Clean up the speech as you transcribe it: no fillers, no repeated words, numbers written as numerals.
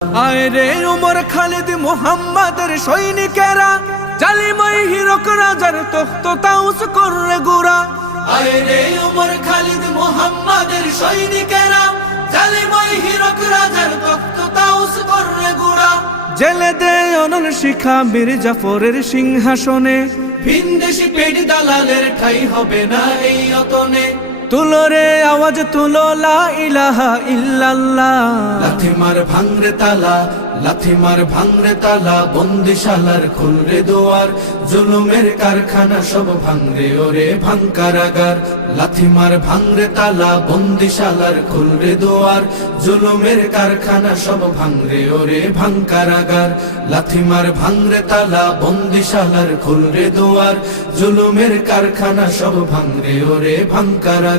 আয় রে উমর খালিদ মুহাম্মাদের সৈনিকেরা, জালিমাই হিরক রাজার তখ্ত তাউস করে গুড়া। আয় রে উমর খালিদ মুহাম্মাদের সৈনিকেরা, জালিমাই হিরক রাজার তখ্ত তাউস করে গুড়া। জেলে দে অনল শিখা বীর জাফরের সিংহাসনে, ভিনদেশি পেট দালালের ঠাই হবে না এই অতনে। তুলো রে আওয়াজ তুলো লা ইলাহা ইল্লাল্লাহ। লাথি মার ভাঙরে তালা, লাথি মার ভাঙরে তালা, বন্দিশালার খুলরে দুয়ার, জুলুমের কারখানা সব ভাঙরে ওরে ভাঙ কারাগার। লাথি মার ভাঙরে তালা, বন্দিশালার খুলরে দুয়ার, জুলুমের কারখানা সব ভাঙরে ওরে ভাঙ কারাগার। লাথি মার ভাঙরে তালা, বন্দিশালার খুলরে দুয়ার, জুলুমের কারখানা সব ভাঙরে ওরে ভাঙ কারাগার।